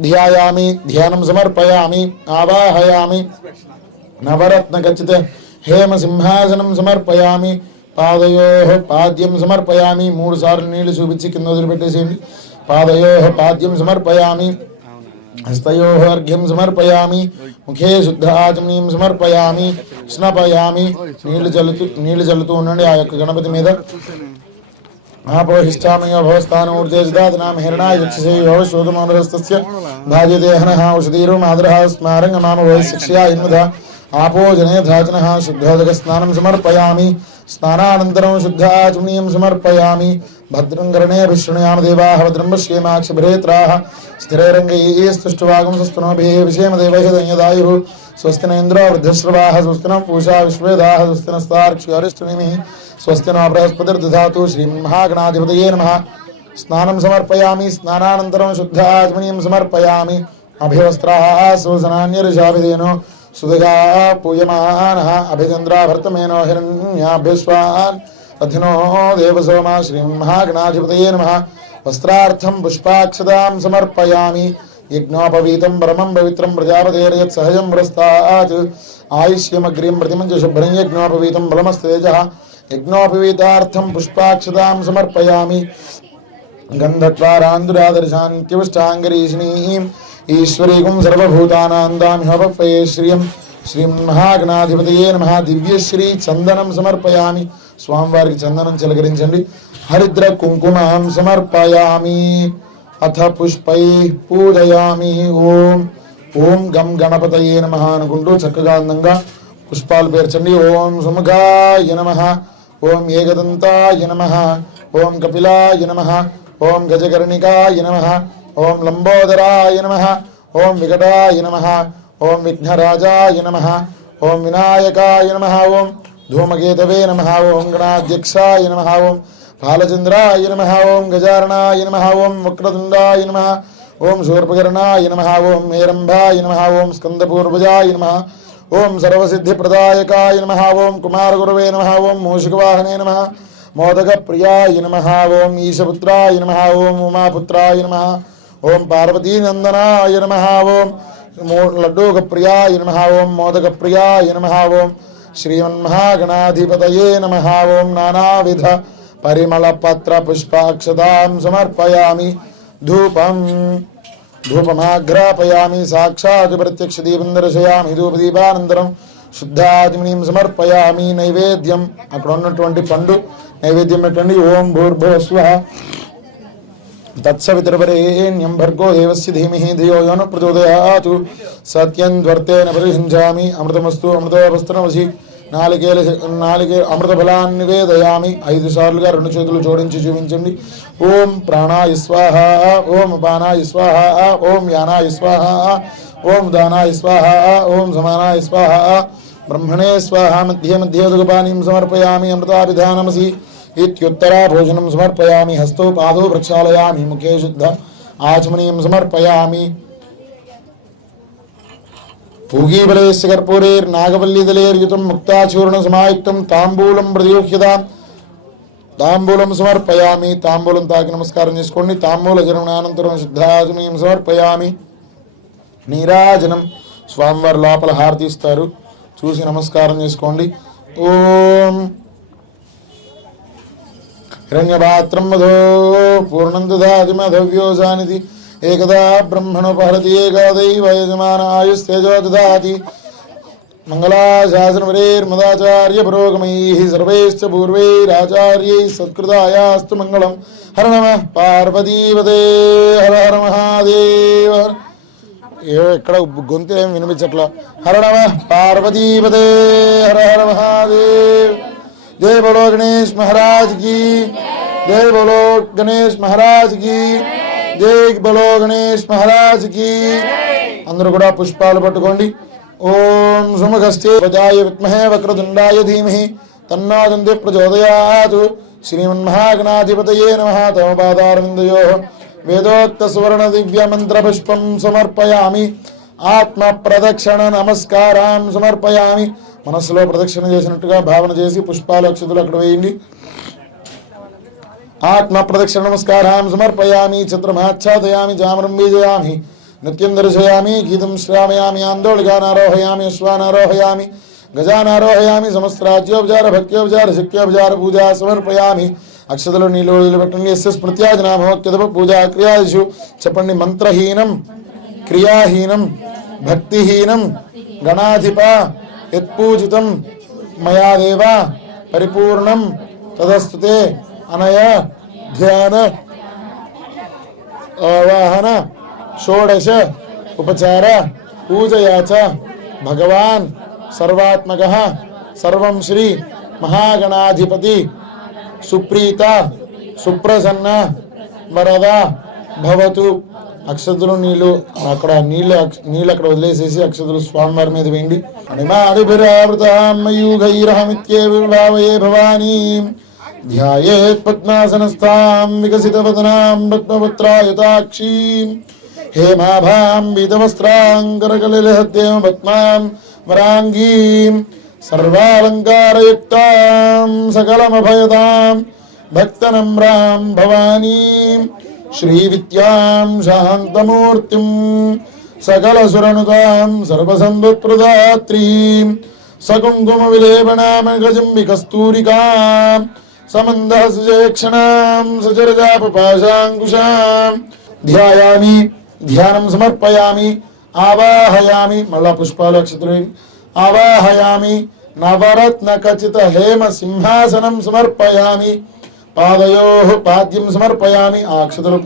ధ్యాయామి ధ్యానం సమర్పయామి ఆవాహయామి నవరత్నఖచ్చిత హేమ సింహాసనం సమర్పయామి పాదయో పాద్యం సమర్పయామి మూడు సార్లు నీళ్ళు చూపించి కింద వదిలిపెట్టేసేయండి పాదయో పాద్యం సమర్పయామి హస్తయో అర్ఘ్యం సమర్పయామి ముఖే శుద్ధ ఆచమనీయం సమర్పయామి స్నపయామి నీళ్ళు చల్లుతూ నీళ్ళు చల్లుతూ ఉండండి ఆ యొక్క గణపతి మీద महापोहिष्ठामय भवस्थानूर्जेजदादिनां हिरणायक्षसेयोश्वतमामरस्तस्य स्मारङ्गमामभवशिक्षया धाचनः शुद्धोदकस्नानं समर्पयामि। स्नानानन्तरं समर्पयामि। अभिशृणुयाम देवाः भद्रं स्थिरैरङ्गैः स्वस्तनोभिः विषेम देवैः संयदायुः स्वस्तिनेन्द्रो वृद्धश्रवाः, स्वस्तिनं पूषा विश्वेदाः, स्वस्तिनस्तार्क्ष्यरिष्टनिमिः। స్వస్తి న పూషా విశ్వేదాः స్వస్తి నస్తార్క్ష్యరిష్టనిమిः స్నానం సమర్పయామి స్నానానంతరం శుద్ధాచమనీయం సమర్పయామి అభివస్త్రాः శోసనాన్యరుషాభిధేనో సుదగా పూయమాన అభిచంద్రాభర్తమేనో హిరణ్యాభ్యస్వాన్ అధినో దేవసోమా శ్రీమహాగణాధిపతయే నమ వస్త్రార్థం పుష్పాక్షదాం సమర్పయామి యజ్ఞోపవీతం పరమం పవిత్రం ప్రజాపతేర్యత్ సహజం పురస్తాత్ ఆయుష్యమగ్రీం ప్రతిమంచ శుభ్రం యజ్ఞోపవీతం బలమస్తేజ యజ్ఞోపవీతార్థం పుష్పాక్షదాం సమర్పయామి. గంధద్వారాంధురాదర్శాంత్యుష్టాంగరీషిణీం ఈశ్వరీకం సర్వభూతానాందామిహోపఫయే శ్రియం శ్రీమహాగణాధిపతయే నమ. దివ్యశ్రీ చందనం సమర్పయామి. స్వామివారికి చందనం చిలకరించండి. హరిద్ర కుంకుమం సమర్పయామి. అథ పుష్పై పూజయామి. ఓం. ఓం గం గణపతయే నమ అనుకుంటూ చక్కగా అందంగా పుష్పాలు పేర్చండి ఓం సుముఖాయ నమ ఓం ఏకదంతాయ నమ ఓం కపిలాయ నమ ఓం గజకర్ణికాయ నమ ఓం లంబోదరాయ నమ ఓం వికటాయ నమ ఓం విఘ్నరాజాయ నమ ఓం వినాయకాయ నమ ఓం ధూమకేతవే నమ ఓం గణాధ్యక్షాయ నమ ఓం బాలచంద్రాయ నమ ఓం గజారణాయ నమ ఓం వక్రతుండాయ నమ ఓం శూర్పకర్ణాయ నమ ఓం మేరంభాయ నమ ఓం స్కందపూర్వజాయ నమ ఓం సర్వసిద్ధిప్రదాయకాయ నమ ఓం కుమారగురవే నమ ఓం మూషికవాహనే నమ మోదక ప్రియాయ నమ ఓం ఈశపుత్రాయ నమ ఓం ఉమాపుత్రాయ నమ ఓం పార్వతీనందనాయ నమ ఓం లడ్డూక ప్రియాయ నమ ఓం మోదక ప్రియాయ నమ ఓం శ్రీమన్మహాగణాధిపతయే నమ ఓం నానావిధ పరిమళపత్ర పుష్పాక్షతాం సమర్పయామి ధూపం. ధూపమాఘ్రాపయామి సాక్షాత్ ప్రత్యక్ష దీపం దర్శయామి ధూపదీపానంతరం శుద్ధాదిమిని సమర్పయామి నైవేద్యం. అక్కడ ఉన్నటువంటి పండు నైవేద్యం పెట్టండి. ఓం భూర్భువస్వ తత్సవితరవరేణ్యం భర్గో దేవస్య ధీమహి ధియో యో ప్రచోదయాతు. సత్యం ధ్వర్తేన పరిహించామి అమృతమస్తు అమృతవస్త్రమసి నాలుగేల నాలుగే అమృత ఫలాన్ని నివేదయామి ఐదు సార్లుగా రెండు చేతులు జోడించి చూపించండి ఓం ప్రాణాయ స్వాహ ఓం అపానాయ స్వాహ ఓం యానాయ స్వాహ ఓం దానాయ స్వాహ ఓం సమానాయ స్వాహ. బ్రహ్మణే స్వాహ మధ్య మధ్య మధ్యోదకపానీం సమర్పయామి అమృతాభిధానమసి ఇత్యుత్తరా భోజనం సమర్పయామి హస్తో పాదో ప్రక్షాళయామి ముఖే శుద్ధ ఆచమనీయం సమర్పయామి. పూగీబలేస్య కర్పూరైర్నాగవల్లీదలేర్యుతం ముక్తాచూర్ణ సమాయుక్తం తాంబూలం ప్రతియోహ్యతాం తాంబూలం సమర్పయామి తాంబూలం తాకి నమస్కారం చేసుకోండి। తాంబూల జననానంతరం శుద్ధాచమనీయం సమర్పయామి నీరాజనం స్వామివారి లోపల హారతిస్తారు। చూసి నమస్కారం చేసుకోండి। ఓం హిరణ్యపాత్రం మధో పూర్ణం దాది మధవ్యోజానిది ఏకదా బ్రహ్మణోపహరతి ఏకాదైవ యజమాన ఆయుస్తేజో దదాతి మంగళాశాసనవరేర్మదాచార్య పురోగమైः సర్వైశ్చ పూర్వైరాచార్యైः సత్కృతాయాస్తు మంగళం హర నమ పార్వతీవదే హర హర మహాదేవ ఏ ఎక్కడ గొంతు ఏం వినిపించట్లా హర నమ పార్వతీపదే హర హర మహాదేవ్ జై బోలో గణేష్ మహారాజ్ కి జై బోలో గణేష్ మహారాజ్ కి జై బోలో గణేష్ మహారాజ్కి. అందరూ కూడా పుష్పాలు పట్టుకోండి. ఓం సుముఖస్థే ప్రజాయ విద్మహే వక్రతుండాయ ధీమహి. తన్నాదంతి ప్రచోదయాత్. శ్రీమన్మహాగణాధిపతయే నమ. తమ పాదారవిందయో వేదోక్త సువర్ణ దివ్య మంత్ర పుష్పం సమర్పయామి. ఆత్మ ప్రదక్షిణ నమస్కారం సమర్పయామి. మనస్సులో ప్రదక్షిణ చేసినట్టుగా భావన చేసి పుష్పాలు అక్షతులు అక్కడ వేయండి. ఆత్మ ప్రదక్షిణ నమస్కారం సమర్పయామి చిత్రమాచ్ఛాదయామి జామరం బీజయామి నిత్యం దర్శయామి గీతం శ్రామయామి ఆందోళికానారోహయామి అశ్వానారోహయామి గజానారోహయామి సమస్త్రాజ్యోపచార భక్త్యోపచార శక్యోపచార పూజా సమర్పయామి అక్షతలు నీళ్ళు నిలబెట్టండి ఎస్ఎస్ స్మృత్యాజనామోత్యదప పూజా క్రియాదిషు చెప్పండి మంత్రహీనం క్రియాహీనం భక్తిహీనం గణాధిప యత్పూజితం మయాదేవ పరిపూర్ణం తదస్తుతే అనయ ధ్యాన ఆవాహన షోడశ ఉపచార పూజయాచ భగవాన్ సర్వాత్మక సర్వం శ్రీ మహాగణాధిపతి సుప్రీత సుప్రసన్న వరద భవతు అక్షతులు నీళ్ళు అక్కడ నీళ్ళు నీళ్ళు అక్కడ వదిలేసేసి అక్షతులు స్వామివారి మీద వేయండి అణిమాడిభిరావృతామయూగైరహమిత్యేవిభావయే భవానీ ధ్యాయేత్ పద్మాసనస్థాం వికసితవదనాం పద్మపుత్రాయుతాక్షీం హేమాభాం వీతవస్త్రాంగరకలిలహద్దేవ పద్మాం వరాంగీం సర్వాలంకారయుక్తాం సకలమభయదాం భక్తనమ్రాం భవానీం శ్రీవిద్యాం శాంతమూర్తిం సకలసురనుతాం సర్వసంపత్ప్రదాత్రీం సకుంకుమ విలేపణామగజం వికస్తూరికాం సమందః సుజేక్షణాం సచరజాపపాశాంకుశాం ధ్యాయామి ధ్యానం సమర్పయామి ఆవాహయామి మళ్ళా పుష్పాలు అక్షతులు ఆవాహయామి నవరత్న ఖచిత హేమ సింహాసనం సమర్పయామి పాదయో పాద్యం సమర్పయామి ఆ అక్షతలు